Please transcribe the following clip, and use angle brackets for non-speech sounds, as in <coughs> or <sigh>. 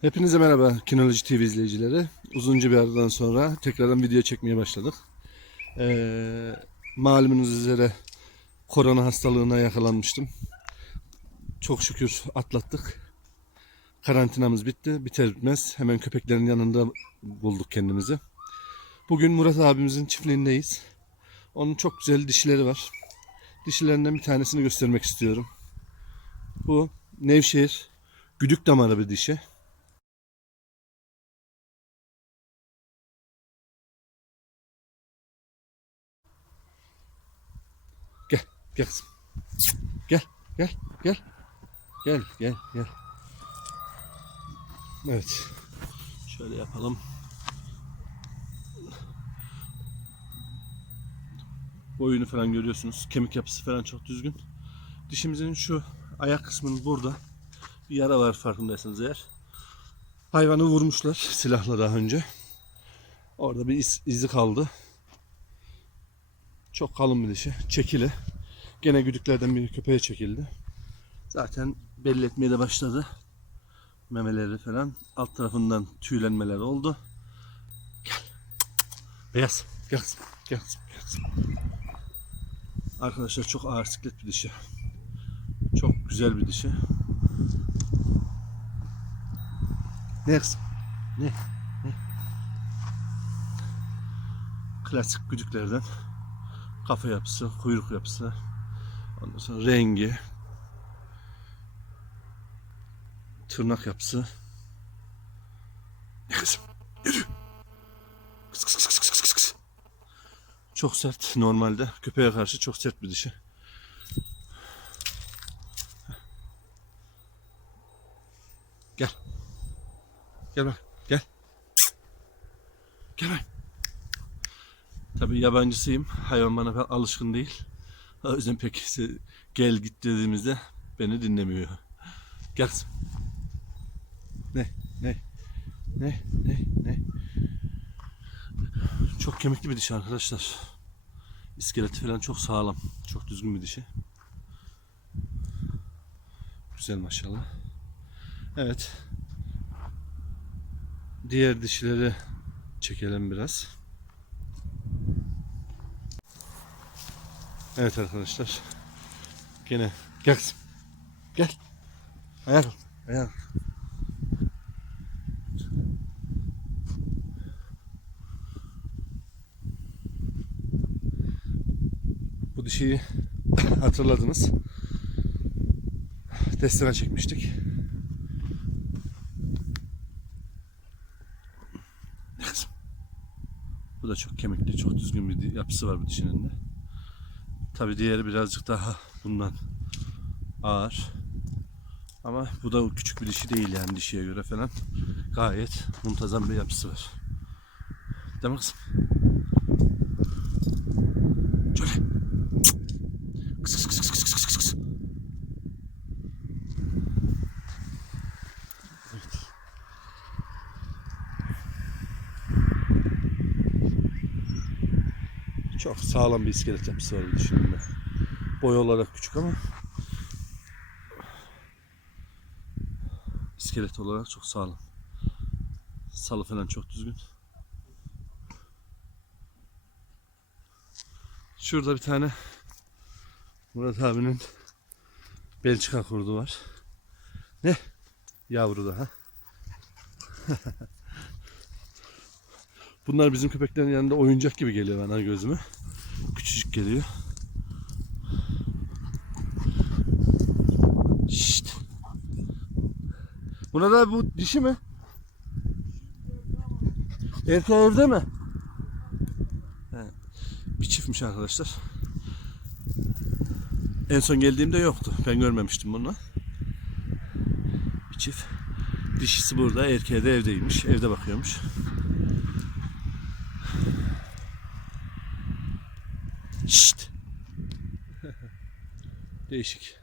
Hepinize merhaba Kinoloji TV izleyicileri. Uzunca bir aradan sonra tekrardan video çekmeye başladık. Ee, malumunuz üzere korona hastalığına yakalanmıştım. Çok şükür atlattık. Karantinamız bitti. Biter bitmez hemen köpeklerin yanında bulduk kendimizi. Bugün Murat abimizin çiftliğindeyiz. Onun çok güzel dişileri var. Dişilerinden bir tanesini göstermek istiyorum. Bu Nevşehir güdük damarı bir dişi. Gel, kızım. Gel, gel, gel. Gel, gel, gel. Evet. Şöyle yapalım. Boyunu falan görüyorsunuz. Kemik yapısı falan çok düzgün. Dişimizin şu ayak kısmının burada bir yara var farkındaysanız eğer. Hayvanı vurmuşlar <laughs> silahla daha önce. Orada bir iz, izi kaldı. Çok kalın bir dişi. Çekili. Gene güdüklerden bir köpeğe çekildi. Zaten belli etmeye de başladı. Memeleri falan. Alt tarafından tüylenmeler oldu. Gel. Beyaz. Gel. Gel. Gel. Arkadaşlar çok ağır siklet bir dişi. Çok güzel bir dişi. Ne kızım? Ne? Ne? Klasik güdüklerden kafa yapısı, kuyruk yapısı, ondan sonra rengi, tırnak yapısı. Ne kızım? Yürü. Kıs kıs kıs kıs kıs kıs. Çok sert normalde. Köpeğe karşı çok sert bir dişi. Gel. Gel bak. Gel. Gel bak. Tabii yabancısıyım. Hayvan bana alışkın değil. O yüzden pek gel git dediğimizde beni dinlemiyor. Gel kızım. Ne? Ne? Ne? Ne? Ne? Çok kemikli bir dişi arkadaşlar. İskeleti falan çok sağlam. Çok düzgün bir dişi. Güzel maşallah. Evet. Diğer dişileri çekelim biraz. Evet arkadaşlar. Gene gel kızım. Gel. Ayağa kalk. Bu dişiyi <coughs> hatırladınız. Testine çekmiştik. Bu da çok kemikli, çok düzgün bir yapısı var bu dişinin de. Tabi diğeri birazcık daha bundan ağır. Ama bu da küçük bir dişi değil yani dişiye göre falan. Gayet muntazam bir yapısı var. Değil mi kızım? Şöyle. Kıs kıs kıs kıs kıs kıs kıs kıs. Evet. Çok sağlam bir iskelet yapısı var bu dişinin de. Boy olarak küçük ama iskelet olarak çok sağlam. Salı falan çok düzgün. Şurada bir tane Murat abinin Belçika kurdu var. Ne? Yavru daha. <laughs> Bunlar bizim köpeklerin yanında oyuncak gibi geliyor bana gözüme. Küçücük geliyor. Şşt. Murat abi bu dişi mi? Erkeği evde mi? He. Bir çiftmiş arkadaşlar. En son geldiğimde yoktu. Ben görmemiştim bunu. Bir çift. Dişisi burada, erkeği de evdeymiş. Evde bakıyormuş. Şşt. Değişik.